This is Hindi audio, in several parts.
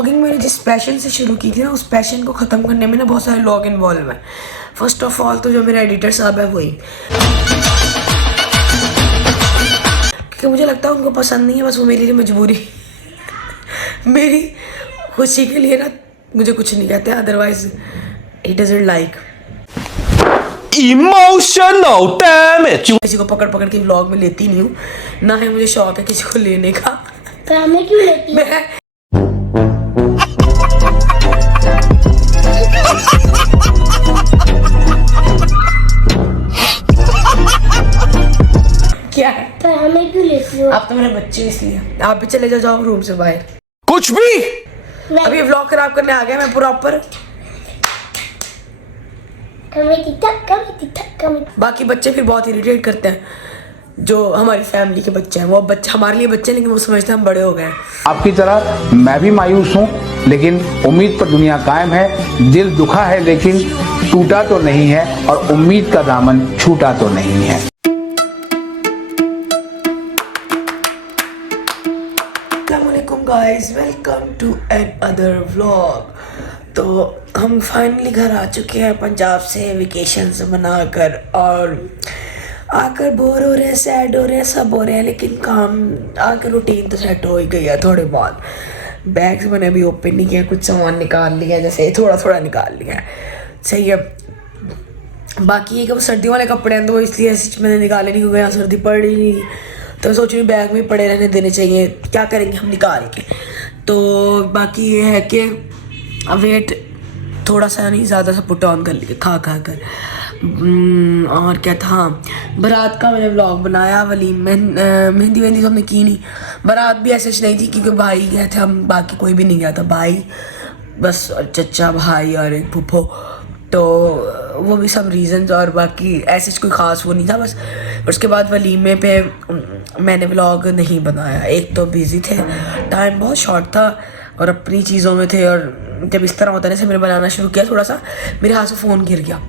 व्लॉगिंग मैंने जिस पैशन से शुरू की थी ना, उस पैशन को ख़त्म करने में ना बहुत सारे लोग इन्वॉल्व हैं। फर्स्ट ऑफ ऑल तो जो मेरा एडिटर साहब है वही, क्योंकि मुझे लगता है उनको पसंद नहीं है, बस वो मेरे लिए मजबूरी मेरी खुशी के लिए ना मुझे कुछ नहीं कहते, otherwise he doesn't like. Emotional damage। किसी को पकड़ पकड़ के व्लॉग में लेती नहीं हूँ, ना ही मुझे शौक है किसी को लेने का। तो हमें क्यों लेती है? मैं क्या है? तो हमें क्यों लेती हो? आप तो मेरे बच्चे, इसलिए आप भी चले जाओ रूम से बाहर। कुछ भी अभी व्लॉग खराब करने आ गया मैं प्रॉपर। बाकी बच्चे फिर बहुत इरिटेट करते हैं, जो हमारी फैमिली के बच्चे हैं। वो बच्चे हमारे लिए बच्चे, लेकिन वो समझते हैं हम बड़े हो गए हैं। आपकी तरह मैं भी मायूस हूँ, लेकिन उम्मीद पर दुनिया कायम है। दिल दुखा है लेकिन टूटा तो नहीं है, और उम्मीद का दामन छूटा तो नहीं है। अस्सलामुअलैकुम guys, welcome to another vlog. तो हम फाइनली घर आ चुके हैं पंजाब से वेकेशंस मनाकर, और आकर बोर हो रहे हैं, सैड हो रहे हैं, सब हो रहे हैं, लेकिन काम आकर रूटीन तो सेट हो ही गई है थोड़े बहुत। बैग्स मैंने अभी ओपन नहीं किया, कुछ सामान निकाल लिया, जैसे थोड़ा थोड़ा निकाल लिया है, सही है। बाकी ये कि वो सर्दियों वाले कपड़े हैं तो वो इसलिए ऐसे मैंने निकाले नहीं, क्योंकि यहाँ सर्दी पड़ रही नहीं, तो सोच रही बैग में पड़े रहने देने चाहिए, क्या करेंगे हम निकाल के। तो बाकी ये है कि वेट थोड़ा सा नहीं ज़्यादा सा पुट ऑन कर लिया खा कर। और क्या था, बारात का मैंने व्लॉग बनाया, वलीम में मेहंदी वेहंदी तो हमने की नहीं, बारात भी ऐसे नहीं थी क्योंकि भाई गए थे हम, बाकी कोई भी नहीं गया था, भाई बस और चचा भाई और एक फूफो, तो वो भी सब रीजंस, और बाकी ऐसे कोई ख़ास वो नहीं था बस। उसके बाद वलीमे पे मैंने व्लॉग नहीं बनाया, एक तो बिज़ी थे, टाइम बहुत शॉर्ट था और अपनी चीज़ों में थे, और जब इस तरह होता है ना, मैंने बनाना शुरू किया, थोड़ा सा मेरे हाथ से फ़ोन गिर गया,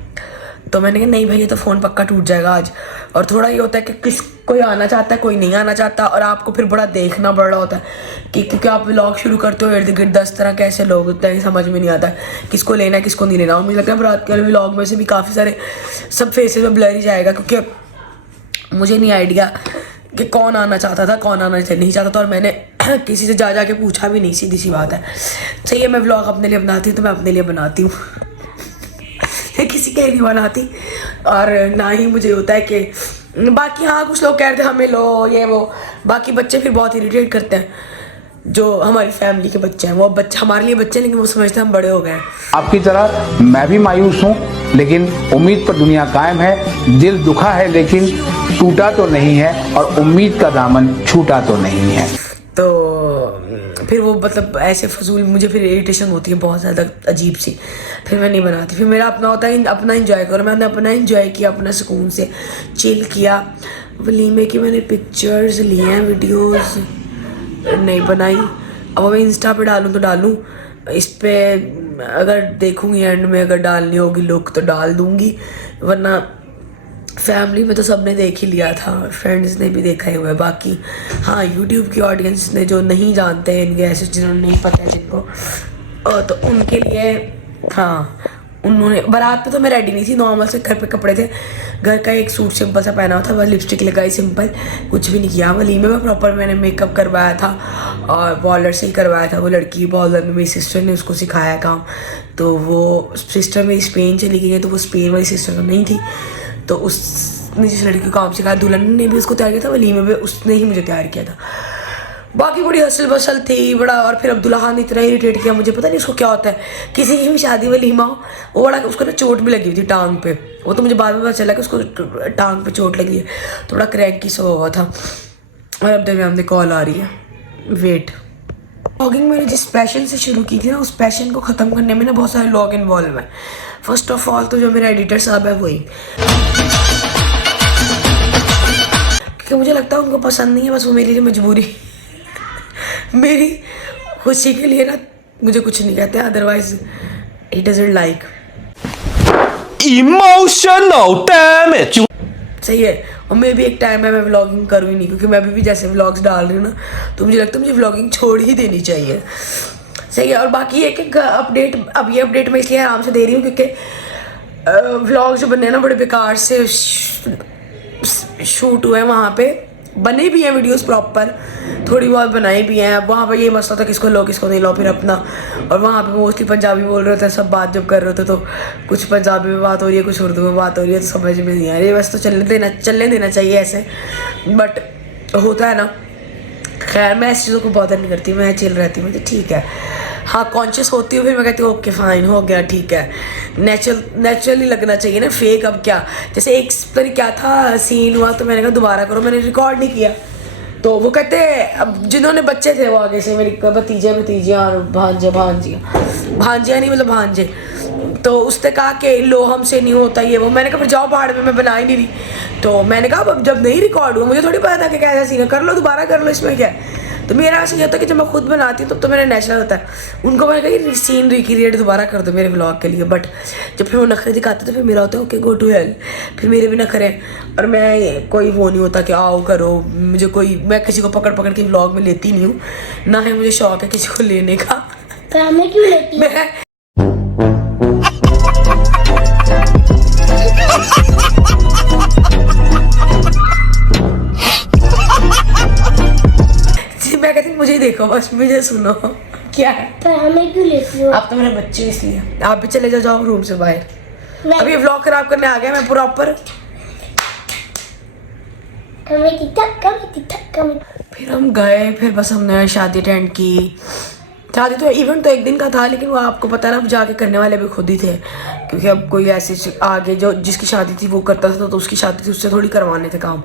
तो मैंने कहा नहीं भाई ये तो फ़ोन पक्का टूट जाएगा आज। और थोड़ा ये होता है कि कोई आना चाहता है, कोई नहीं आना चाहता, और आपको फिर बड़ा देखना पड़ रहा होता है कि क्योंकि आप व्लॉग शुरू करते हो, इर्द गिर्द 10 तरह के ऐसे लोग होते हैं, समझ में नहीं आता किसको लेना है किसको नहीं लेना। और मुझे लगता है रात के व्लॉग में से भी काफ़ी सारे सब फेसेस में ब्लर ही जाएगा, क्योंकि मुझे नहीं आइडिया कि कौन आना चाहता था कौन आना नहीं चाहता था, और मैंने किसी से जा के पूछा भी नहीं, सीधी सी बात है। सही है, मैं व्लॉग अपने लिए बनाती हूँ तो मैं अपने लिए बनाती हूँ किसी के लिए नहीं बनाती, और ना ही मुझे होता है कि बाकी हाँ कुछ लोग कहते हैं हमें लो ये वो, बाकी बच्चे फिर बहुत इरिटेट करते हैं, जो हमारी फैमिली के बच्चे हैं। वो बच्चे हमारे लिए बच्चे हैं, लेकिन वो समझते हैं हम बड़े हो गए हैं। आपकी तरह मैं भी मायूस हूँ, लेकिन उम्मीद पर दुनिया कायम है। दिल दुखा है लेकिन टूटा तो नहीं है, और उम्मीद का दामन छूटा तो नहीं है। तो फिर वो मतलब ऐसे फजूल मुझे फिर इरिटेशन होती है बहुत ज़्यादा अजीब सी, फिर मैं नहीं बनाती। फिर मेरा अपना होता है अपना इंजॉय करो, मैंने अपना इंजॉय किया, अपना सुकून से चिल किया। वलीमे की मैंने पिक्चर्स लिए हैं, वीडियोस नहीं बनाई। अब मैं इंस्टा पे डालूँ तो डालूँ, इस पर अगर देखूँगी एंड में अगर डालनी होगी लुक तो डाल दूँगी, वरना फैमिली में तो सबने देख ही लिया था, फ्रेंड्स ने भी देखा ही हुआ है। बाकी हाँ यूट्यूब की ऑडियंस ने जो नहीं जानते हैं, इनके ऐसे जिन्होंने नहीं पता है जिनको, तो उनके लिए हाँ, उन्होंने बारात पे तो मैं रेडी नहीं थी, नॉर्मल से घर पे कपड़े थे, घर का एक सूट सिंपल सा पहना हुआ था, बस लिपस्टिक लगाई सिंपल, कुछ भी नहीं किया। वलीमे में प्रॉपर मैंने मेकअप करवाया था, और बॉलर से ही करवाया था। वो लड़की बॉलर में मेरी सिस्टर ने उसको सिखाया काम, तो वो सिस्टर मेरी स्पेन चली गई है, तो वो स्पेन वाली सिस्टर तो नहीं थी, तो उसने जिस लड़की को काम सिखाया, दुल्हन ने भी उसको तैयार किया था, वलीमे में उसने ही मुझे तैयार किया था। बाकी बड़ी हसल बसल थी बड़ा, और फिर अब्दुल्ला ने इतना इरिटेट किया, मुझे पता नहीं उसको क्या होता है, किसी की भी शादी वलीमा हो, वो बड़ा उसको ना चोट भी लगी हुई थी टांग पे, वो तो मुझे बाद में पता चला कि उसको टांग पे चोट लगी है, थोड़ा क्रैक की सा हुआ था। और अब दरमियान में कॉल आ रही है, वेट। व्लॉगिंग मैंने जिस पैशन से शुरू की थी ना, उस पैशन को ख़त्म करने में ना बहुत सारे लोग इन्वॉल्व हैं। फर्स्ट ऑफ ऑल तो जो मेरा एडिटर साहब है वही, क्योंकि मुझे लगता है उनको पसंद नहीं है, बस वो मेरे लिए मजबूरी मेरी खुशी के लिए ना मुझे कुछ नहीं कहते, otherwise he doesn't like. Emotional damage। सही है, और मैं भी एक टाइम है मैं व्लॉगिंग करूँ ही नहीं, क्योंकि मैं भी जैसे व्लॉग्स डाल रही हूँ ना, तो मुझे लगता है मुझे व्लॉगिंग छोड़ ही देनी चाहिए। सही है। और बाकी एक एक अपडेट, अब ये अपडेट मैं इसलिए आराम से दे रही हूँ क्योंकि व्लॉग जो बने ना बड़े बेकार से शूट हुए हैं, वहाँ पे बने भी हैं वीडियोस प्रॉपर, थोड़ी बहुत बनाई भी हैं। अब वहाँ पर ये मसला था किसको लो किसको नहीं लो, फिर अपना, और वहाँ पे मोस्टली पंजाबी बोल रहे थे सब, बात जब कर रहे थे तो कुछ पंजाबी में बात हो रही है कुछ उर्दू में बात हो रही है, तो समझ में नहीं आ रही है। वैसे तो चलने देना चाहिए ऐसे, बट होता है ना। खैर मैं ऐसी चीज़ों को बॉदर नहीं करती, मैं चिल रहती हूँ, मुझे ठीक है। हाँ कॉन्शियस होती हूँ, फिर मैं कहती हूँ ओके फाइन हो गया ठीक है, नेचुरली लगना चाहिए ना, फेक अब क्या। जैसे एक पर क्या था सीन हुआ तो मैंने कहा दोबारा करो, मैंने रिकॉर्ड नहीं किया, तो वो कहते अब जिन्होंने बच्चे थे वो आगे से मेरी भतीजियाँ और भांजियाँ नहीं मतलब भांजे, तो उसने कहा कि लो हमसे नहीं होता ये वो। मैंने कहा फिर जाओ पहाड़ में, मैं बना ही नहीं रही। तो मैंने कहा अब जब नहीं रिकॉर्ड हुआ, मुझे थोड़ी पता था कि कैसा सीन है, कर लो दोबारा कर लो, इसमें क्या है। तो मेरा ऐसा ये होता है कि जब मैं खुद बनाती हूँ तब तो मेरा नेचुरल होता है। उनको मैंने कहा सीन रिक्रिएट दोबारा कर दो मेरे व्लॉग के लिए, बट जब फिर वो नखरे दिखाते तो फिर मेरा होता है ओके गो टू हेल, फिर मेरे भी नखरे। और मैं कोई वो नहीं होता कि आओ करो, मुझे कोई, मैं किसी को पकड़ के व्लॉग में लेती नहीं हूँ, ना ही मुझे शौक है किसी को लेने का। ड्रामे क्यों लेती हो? मैं मैं कहती मुझे देखो बस, मुझे सुनो क्या है। ड्रामे क्यों लेती हो? आप तो मेरे बच्चे इसलिए, आप भी चले जाओ रूम से बाहर। मैं अभी व्लॉग खराब करने आ गया मैं प्रॉपर। फिर हम गए, फिर बस हमने शादी अटेंड की। शादी तो इवेंट तो एक दिन का था, लेकिन वो आपको पता ना, अब जाके करने वाले भी खुद ही थे, क्योंकि अब कोई ऐसे आगे जो जिसकी शादी थी वो करता था तो उसकी शादी थी, उससे थोड़ी करवाने थे काम।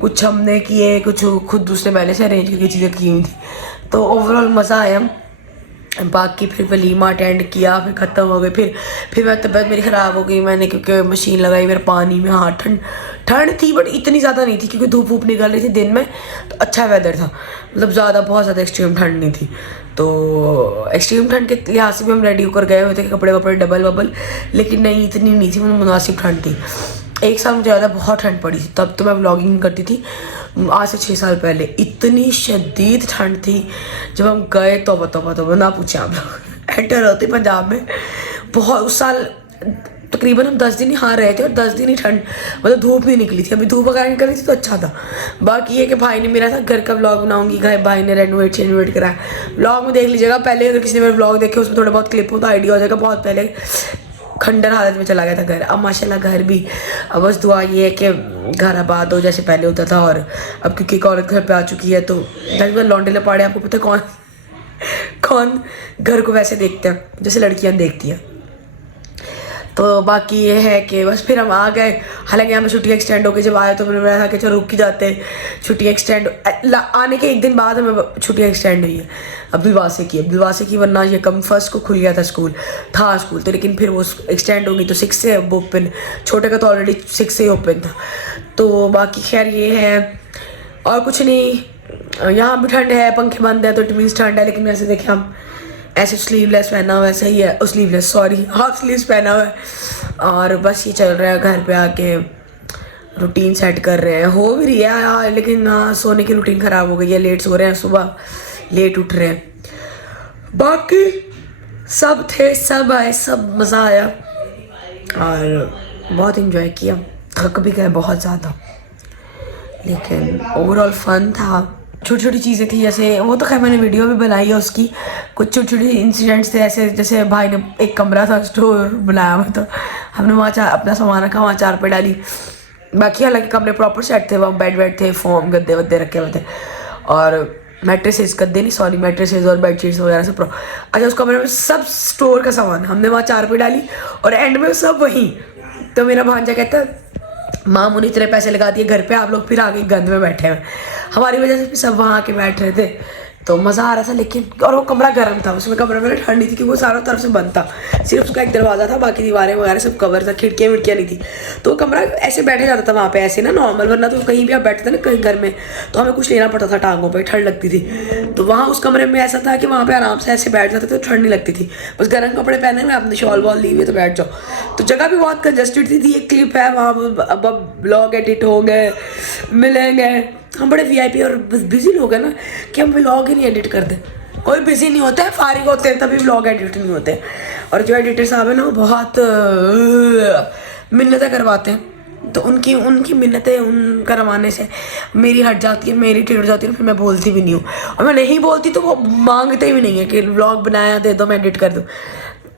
कुछ हमने किए, कुछ खुद दूसरे पहले से अरेंज करके चीज़ें की हुई थी, तो ओवरऑल मज़ा आया। बाकी फिर वलीमा अटेंड किया, फिर ख़त्म हो गई। फिर मैं तबीयत मेरी ख़राब हो गई, मैंने क्योंकि मशीन लगाई मेरे पानी में। हाँ ठंड थी बट इतनी ज़्यादा नहीं थी क्योंकि धूप निकल रही थी दिन में, तो अच्छा वेदर था, मतलब बहुत ज़्यादा एक्सट्रीम ठंड नहीं थी। तो एक्सट्रीम ठंड के लिहाज से भी हम रेडी होकर गए हुए थे, कपड़े वपड़े डबल, लेकिन नहीं इतनी नहीं थी, मुनासिब ठंड थी। एक साल मुझे ज़्यादा बहुत ठंड पड़ी थी, तब तो मैं व्लॉगिंग करती थी, आज से 6 साल पहले इतनी शदीद ठंड थी। जब हम गए तो ना पूछे आप लोग, एंटर होते पंजाब में बहुत, उस साल तकरीबन हम 10 दिन यहाँ रहे थे और 10 दिन ही ठंड, मतलब धूप नहीं निकली थी। अभी धूप अगर निकली थी तो अच्छा था। बाकी ये कि भाई ने मेरा था घर का व्लॉग बनाऊंगी, भाई ने रेनोवेट करा है। व्लॉग में देख लीजिएगा, पहले अगर किसी ने मेरे व्लॉग देखे उसमें थोड़ा बहुत क्लिप हो तो आइडिया हो जाएगा। बहुत पहले खंडर हालत में चला गया था घर, अब माशाल्लाह घर भी, अब बस दुआ ये है कि घर आबाद हो जैसे पहले होता था। और अब क्योंकि एक औरत घर पे आ चुकी है तो लौंडे लपाड़े, आपको पता है कौन घर को वैसे देखते हैं जैसे लड़कियां देखती हैं। तो बाकी ये है कि बस फिर हम आ गए। हालांकि यहाँ पे छुट्टी एक्सटेंड हो गई, जब आए तो मैंने बोला था कि चलो रुक ही जाते, छुट्टी एक्सटेंड आने के एक दिन बाद हमें छुट्टी एक्सटेंड हुई है अब्दुलवासे की, वरना ये कम फर्स्ट को खुल गया था स्कूल तो, लेकिन फिर वो एक्सटेंड हो गई तो 6 से अब ओपन, छोटे का तो ऑलरेडी 6 से ही ओपन था। तो बाकी खैर ये है और कुछ नहीं। यहाँ भी ठंड है, पंखे बंद है तो इट मीन्स ठंड है, लेकिन वैसे देखें हम ऐसे स्लीवलेस पहना हुआ है, सही है, स्लीवलेस सॉरी हाफ स्लीव्स पहना हुआ है। और बस ये चल रहा है, घर पे आके रूटीन सेट कर रहे हैं, हो भी रही है यार, लेकिन हाँ सोने की रूटीन ख़राब हो गई है, लेट सो रहे हैं, सुबह लेट उठ रहे हैं। बाकी सब थे, सब आए, सब मज़ा आया और बहुत इन्जॉय किया। थक भी गए बहुत ज़्यादा, लेकिन ओवरऑल फन था। छोटी छोटी चीज़ें थी, जैसे वो तो खैर मैंने वीडियो भी बनाई है उसकी, कुछ छोटे छोटे इंसिडेंट्स थे ऐसे, जैसे भाई ने एक कमरा था स्टोर बनाया हुआ था, हमने वहाँ अपना सामान रखा, वहाँ चारपाई डाली। बाकी हालांकि कमरे प्रॉपर सेट थे, वहाँ बेड थे, फोम गद्दे वद्दे रखे हुए थे और मैट्रेसेस, गद्दे नहीं सॉरी, मैट्रेसेस और बेडशीट्स वगैरह सब अच्छा उस कमरे में सब स्टोर का सामान, हमने वहाँ चारपाई डाली और एंड में सब वहीं। तो मेरा भांजा कहता माम उन्हीं इतने पैसे लगा दिए घर पे, आप लोग फिर आगे गंद में बैठे हैं, हमारी वजह से सब वहाँ आके बैठ रहे थे, तो मज़ा आ रहा था। लेकिन और वो कमरा गर्म था, उसमें कमरे में ठंड नहीं थी क्योंकि वो चारों तरफ से बंद था, सिर्फ उसका एक दरवाज़ा था, बाकी दीवारें वगैरह सब कवर था, खिड़कियाँ विड़कियाँ नहीं थी। तो वो कमरा ऐसे बैठा जाता था वहाँ पे ऐसे ना नॉर्मल, वरना तो कहीं भी आप बैठते थे ना कहीं घर में तो हमें कुछ लेना पड़ता था टांगों पर, ठंड लगती थी। तो वहाँ उस कमरे में ऐसा था कि वहाँ पर आराम से ऐसे बैठ जाते थे, ठंड नहीं लगती थी, बस गर्म कपड़े पहने में आपने शॉल वॉल ली हुई तो बैठ जाओ। तो जगह भी बहुत कंजस्टेड थी। एक क्लिप है वहाँ, अब ब्लॉग एडिट हो गए, मिलेंगे, हम बड़े VIP और बिजी लोग हैं ना कि हम व्लॉग ही नहीं एडिट करते, कोई बिजी नहीं होता है, फारिग होते हैं तभी व्लॉग एडिट नहीं होते। और जो एडिटर साहब है ना वो बहुत मिन्नतें करवाते हैं, तो उनकी मिन्नतें उन करवाने से मेरी हट जाती है, मेरी टेढ़ जाती है, फिर मैं बोलती भी नहीं हूँ। और मैं नहीं बोलती तो वो मांगते भी नहीं है कि व्लॉग बनाया दे दो मैं एडिट कर दूँ।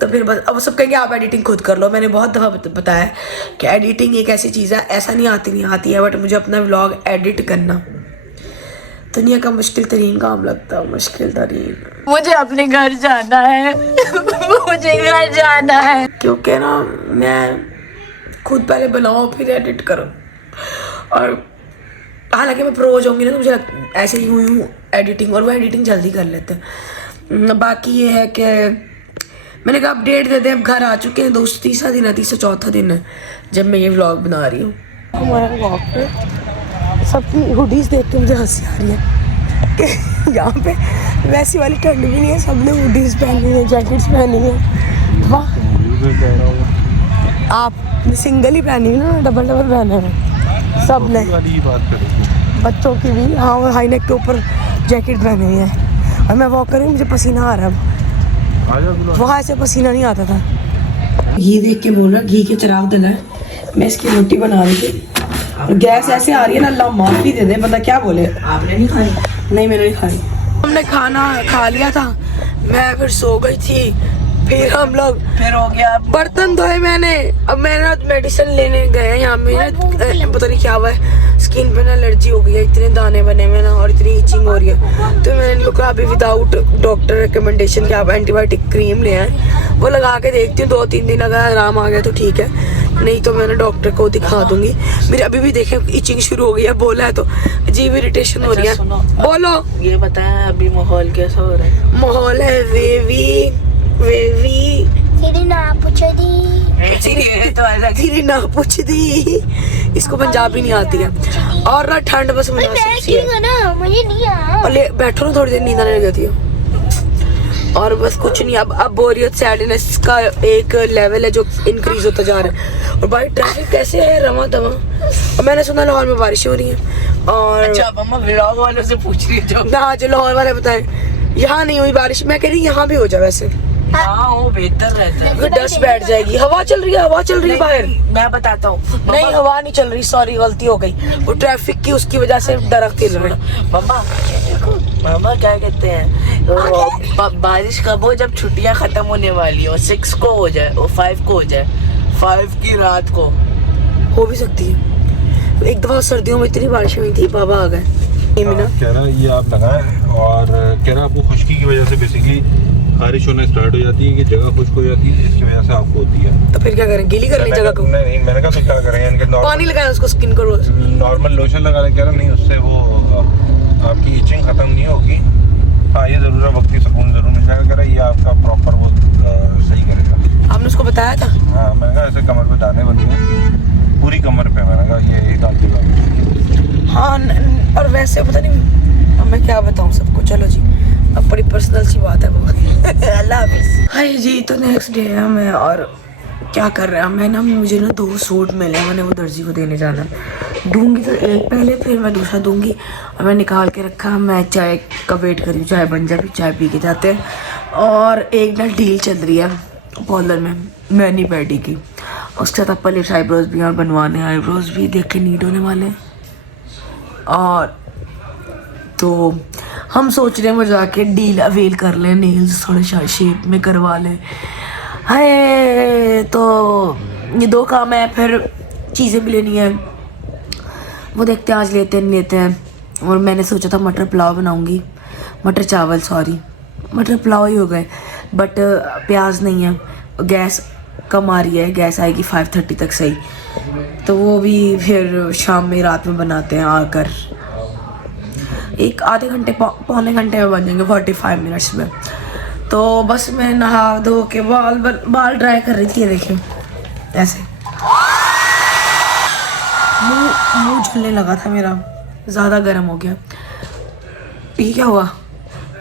तो फिर बस अब सब कहेंगे आप एडिटिंग खुद कर लो। मैंने बहुत दफ़ा बताया कि एडिटिंग एक ऐसी चीज़ है, ऐसा नहीं आती है, बट मुझे अपना व्लॉग एडिट करना दुनिया का मुश्किल तरीन काम लगता है, मुश्किल तरीन। मुझे अपने घर जाना है मुझे घर जाना है, क्योंकि ना मैं खुद पहले बनाओ फिर एडिट करो। और हालांकि मैं प्रो हो जाऊँगी ना तो मुझे ऐसे ही हूँ एडिटिंग, और वो एडिटिंग जल्दी कर लेते हैं। बाकी ये है कि मैंने कहा अपडेट दे दें, अब घर आ चुके हैं, तीसरा दिन है, तीसरा चौथा दिन है जब मैं ये व्लॉग बना रही हूँ। हमारे वॉक पे सबकी हुडीज़ देख के मुझे हंसी आ रही है कि यहाँ पे वैसी वाली ठंड भी नहीं है, सब ने हुडीज़ पहनी है, जैकेट्स पहनी है। वाह, आप सिंगल ही पहनी है ना, डबल पहने हैं सब ने, बच्चों की भी। हाँ, और हाई नेक के ऊपर जैकेट पहनी हुई है। और मैं वॉक कर रही हूँ, मुझे पसीना आ रहा है, वहाँ ऐसे पसीना नहीं आता था। घी देख के बोल रहा घी के चिराग डला है, मैं इसकी रोटी बना रही थी और गैस ऐसे आ रही है ना, अल्लाह माफ़ी दे दे, बंदा क्या बोले। आपने नहीं खाई? नहीं, मैंने नहीं खाई। हमने खाना खा लिया था, मैं फिर सो गई थी, फिर हम लोग फिर हो गया बर्तन धोए मैंने। अब मैंने मेडिसिन लेने गए यहाँ में, पता नहीं क्या हुआ है, स्किन पे ना एलर्जी हो गई है, इतने दाने बने हुए ना और इतनी इचिंग हो रही है। तो मैंने इनको कहा अभी विदाउट डॉक्टर रिकमेंडेशन के आप एंटीबायोटिक क्रीम ले आए, वो लगा के देखती हूँ 2-3 दिन अगर आराम आ गया तो ठीक है, नहीं तो मैंने डॉक्टर को दिखा दूंगी। मेरी अभी भी देखें इचिंग शुरू हो गई है, बोला है तो अजीब इरिटेशन हो रही है। बोलो, ये बताया अभी माहौल कैसा हो रहा है? माहौल है वेवी तेरी ना पूछो दी, तेरी ना पूछ दी, इसको पंजाबी नहीं आती है। और ना ठंड बस मुझे सी है ना, मुझे नहीं आ। और बैठो ना थोड़ी देर, नींद आने लग जाती है। और बस कुछ नहीं, अब बोरियत सैडनेस का एक लेवल है जो इंक्रीज होता जा रहा है। और भाई ट्रैफिक कैसे है, रमा दमा। और मैंने सुना लाहौर में बारिश हो रही है। और अच्छा मम्मा व्लॉग वालों से पूछ रही है ना, जो लाहौर वाले बताएं, यहाँ नहीं हुई बारिश, मैं कह रही यहाँ भी हो जाए वैसे। हाँ, वो बेहतर रहता है, डस्ट बैठ जाएगी। हवा चल रही है बाहर। मैं बताता हूँ। नहीं, हवा नहीं चल रही, सॉरी गलती हो गई, वो ट्रैफिक की उसकी वजह से दरख्त हिल रहे हैं। मामा क्या कहते हैं, तो बारिश कब हो, जब छुट्टियां खत्म होने वाली हो, 6 को हो जाए, वो 5 को हो जाए, 5 की रात को हो भी सकती है। एक दफा सर्दियों में इतनी बारिश हुई थी, बाबा आ गए। कह रहा ये आप लगाएं, और कह रहा आपको खुश्की की वजह से बेसिकली बारिश होना स्टार्ट हो जाती है, कि जगह खुश्क हो जाती है, जिसकी वजह से आपको होती है। तो फिर क्या करें, गीली कर लें जगह को? नहीं, मैंने कहा तो क्या करें, इनके पानी लगाएं उसको, स्किन को रोज नॉर्मल लोशन लगा लें। कह रहा नहीं, उससे वो आपकी इचिंग खत्म नहीं होगी। हाँ, ये जरूर है, वक्ती सुकून जरूर मिल जाएगा। कह रहा ये आपका प्रॉपर वो सही करेगा। आपने उसको बताया था? हाँ, मैंने कहा ऐसे कमर पे दाने बन गए, पूरी कमर पे। मैंने कहा ये एक डाल देगा। हाँ, और वैसे पता नहीं अब मैं क्या बताऊँ सबको। चलो जी, अब बड़ी पर्सनल सी बात है वो। अल्लाह हाफिज़। हाय जी, तो नेक्स्ट डे है मैं, और क्या कर रहा है मैं ना, मुझे ना 2 सूट मिले, मैंने वो दर्जी को देने जाना है। दूंगी तो एक पहले, फिर मैं दूसरा दूंगी। और मैं निकाल के रखा, मैं चाय का वेट करी, चाय बन जाए, फिर चाय पी के जाते हैं। और एक ना डील चल रही है पार्लर में मैनी पैडी की, उसके साथ अपर लिप्स आईब्रोज भी और बनवाने, आईब्रोज भी देखे नीट होने वाले। और तो हम सोच रहे हैं वो जाके डील अवेल कर लें, नेल्स थोड़े शेप में करवा लें। है तो ये 2 काम है, फिर चीज़ें भी लेनी है, वो देखते हैं आज लेते हैं। और मैंने सोचा था मटर पुलाव बनाऊंगी, मटर चावल, सॉरी मटर पुलाव ही हो गए, बट प्याज नहीं है, गैस कम आ रही है, गैस आएगी 5:30 तक सही, तो वो भी फिर शाम में रात में बनाते हैं आकर। एक आधे घंटे पौने घंटे में बन जाएंगे, 45 मिनट्स में। तो बस मैं नहा धो के बाल ड्राई कर रही थी, ये देखिए ऐसे। मुंह झुलने लगा था मेरा, ज़्यादा गर्म हो गया। ये क्या हुआ,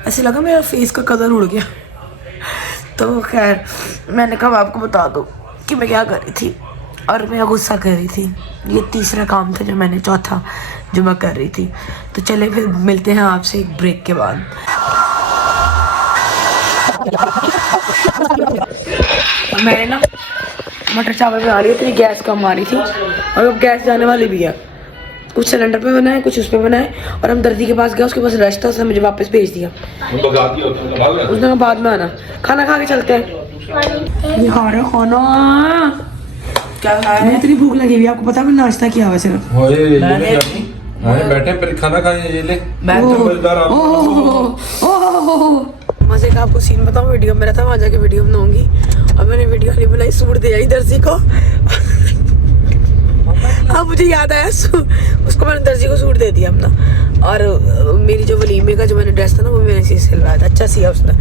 ऐसे लगा मेरा फेस का कलर उड़ गया। तो खैर मैंने कहा आपको बता दूँ कि मैं क्या कर रही थी, और मैं गुस्सा कर रही थी। ये तीसरा काम था जो मैंने, चौथा जो मैं कर रही थी। तो चले फिर मिलते हैं आपसे एक ब्रेक के बाद। मैंने ना मटर चावल बना लिए, इतनी गैस कम आ रही थी और अब गैस जाने वाली भी है। कुछ सिलेंडर पे बनाए, कुछ उस पे बनाए, और हम दर्जी के पास गए, उसके पास रश था, उसने मुझे वापस भेज दिया। उसने कहा बाद में आना, खाना खा के चलते हैं। ये खा रहे हो खाना? क्या खाया? मैं इतनी भूख लगी हुई, आपको पता है मैं नाश्ता किया हुआ सिर्फ। बैठे फिर खाना खाए, ये ले मजे का आपको सीन बताऊं, वीडियो मेरा था, वहाँ जाके वीडियो बनाऊंगी, और मैंने वीडियो नहीं बनाई, सूट दिया ही दर्जी को। हाँ मुझे याद आया, उसको मैंने दर्जी को सूट दे दिया अपना। और मेरी जो वलीमे का जो मैंने ड्रेस था ना, वो मैंने इसी से सिलवाया था, अच्छा सिया उसने।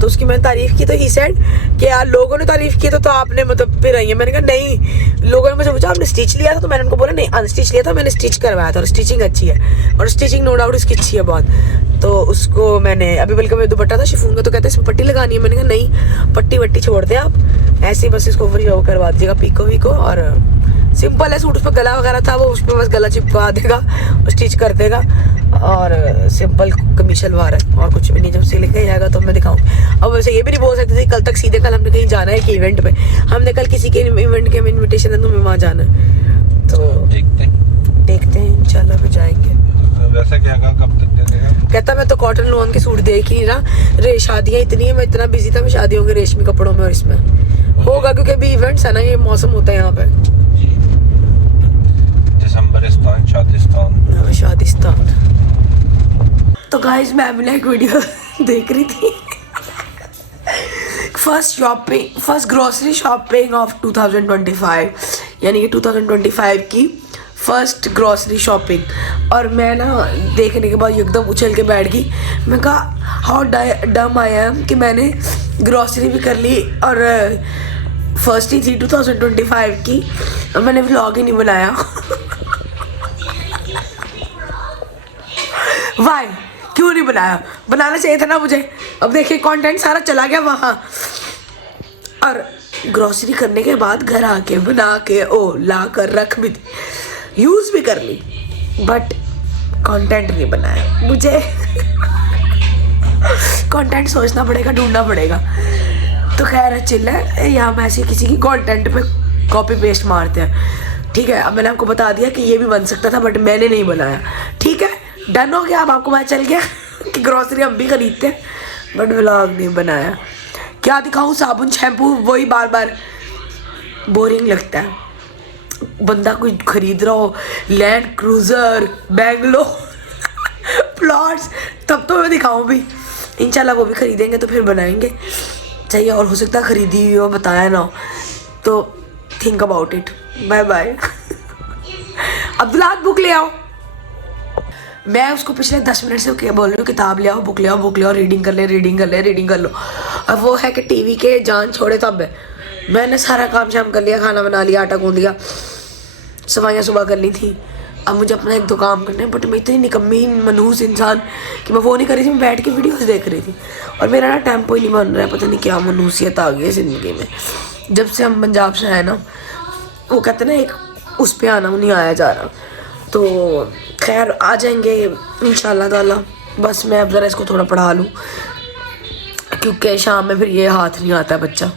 तो उसकी मैंने तारीफ की, तो ही सेड कि यार लोगों ने तारीफ की तो आपने मतलब फिर आई है। मैंने कहा नहीं, लोगों ने मुझे पूछा आपने स्टिच लिया था, तो मैंने उनको बोला नहीं अनस्टिच लिया था, मैंने स्टिच करवाया था और स्टिचिंग अच्छी है, और स्टिचिंग नो डाउट इसकी अच्छी है बहुत। तो उसको मैंने अभी बल्कि मेरा दुपट्टा था शिफॉन का, तो कहते इसमें पट्टी लगानी है। मैंने कहा नहीं, पट्टी वट्टी छोड़ दे आप, ऐसे ही बस इसको करवा दीजिएगा पीको वीको, और सिंपल है सूट। उस पर गला वगैरह था, वो उस पर बस गला चिपका देगा, स्टिच कर देगा, और सिंपल कमीज शलवार है, और कुछ भी नहीं। जब सिल के जाएगा तो मैं दिखाऊँ। अब वैसे ये भी नहीं बोल सकते थे कल तक सीधे, कल हमने कहीं जाना है एक इवेंट पे, हमने कल किसी के इवेंट के इन्विटेशन है तो हमें वहाँ जाना है, तो देखते हैं इंशाल्लाह फिर जाएंगे। वैसे क्या कहा, कब तक दे देगा? कहता मैं तो कॉटन लॉन के सूट देख ही नहीं रहा, शादियाँ इतनी है, मैं इतना बिजी था मैं शादियों के रेशमी कपड़ों में, और इसमें होगा क्योंकि अभी इवेंट्स है ना, ये मौसम होता है यहाँ पे, दिसंबरिस्तान, शादिस्तान। शादिस्तान। तो गाइस मैं अभी ना एक वीडियो देख रही थी, फर्स्ट ग्रोसरी शॉपिंग ऑफ 2025, यानी कि 2025 की फर्स्ट ग्रोसरी शॉपिंग। और मैं ना देखने के बाद एकदम उछल के बैठ गई। मैं कहा हाउ डम आई एम कि मैंने ग्रोसरी भी कर ली, और फर्स्ट ही थी 2025 की, और मैंने व्लॉग ही नहीं बनाया। वाई क्यों नहीं बनाया? बनाना चाहिए था ना मुझे। अब देखिए कंटेंट सारा चला गया वहाँ, और ग्रोसरी करने के बाद घर आके बना के ला कर रख भी दी, यूज़ भी कर ली, बट कंटेंट नहीं बनाया। मुझे कंटेंट सोचना पड़ेगा, ढूंढना पड़ेगा। तो खैर चिल्ला है, यहाँ हम ऐसे किसी की कंटेंट पे कॉपी पेस्ट मारते हैं, ठीक है। अब मैंने आपको बता दिया कि ये भी बन सकता था, बट मैंने नहीं बनाया, ठीक है, डन हो गया। अब आपको पता चल गया कि ग्रोसरी हम भी खरीदते हैं, बट व्लॉग नहीं बनाया। क्या दिखाऊं, साबुन शैम्पू वही बार बार बोरिंग लगता है। बंदा कोई खरीद रहा हो लैंड क्रूजर, बैंगलोर प्लॉट्स, तब तो मैं दिखाऊं भी। इंशाल्लाह वो भी खरीदेंगे तो फिर बनाएंगे, चाहिए और हो सकता है खरीदी हुई हो, बताया ना हो, तो think about it. Bye bye. Abdullah book ले आओ। मैं उसको पिछले 10 मिनट से बोल रही हूँ किताब ले आओ, बुक ले आओ, रीडिंग कर ले, रीडिंग कर लो। अब वो है कि टीवी के जान छोड़े तब है। मैंने सारा काम शाम कर लिया, खाना बना लिया, आटा गूंद लिया, सफाइयाँ सुबह कर ली थी। अब मुझे अपना एक दो काम करना है, बट मैं इतनी निकम्मी मनहूस इंसान कि मैं वो नहीं कर रही थी, मैं बैठ के वीडियोस देख रही थी, और मेरा ना टेम्पो ही नहीं बन रहा है। पता नहीं क्या मनहूसियत आ गई है ज़िंदगी में। जब से हम पंजाब से आए ना, वो कहते ना एक उस पर आना नहीं आया जा रहा, तो खैर आ जाएंगे इंशाल्लाह ताला। बस मैं अब ज़रा इसको थोड़ा पढ़ा लूँ, क्योंकि शाम में फिर ये हाथ नहीं आता बच्चा।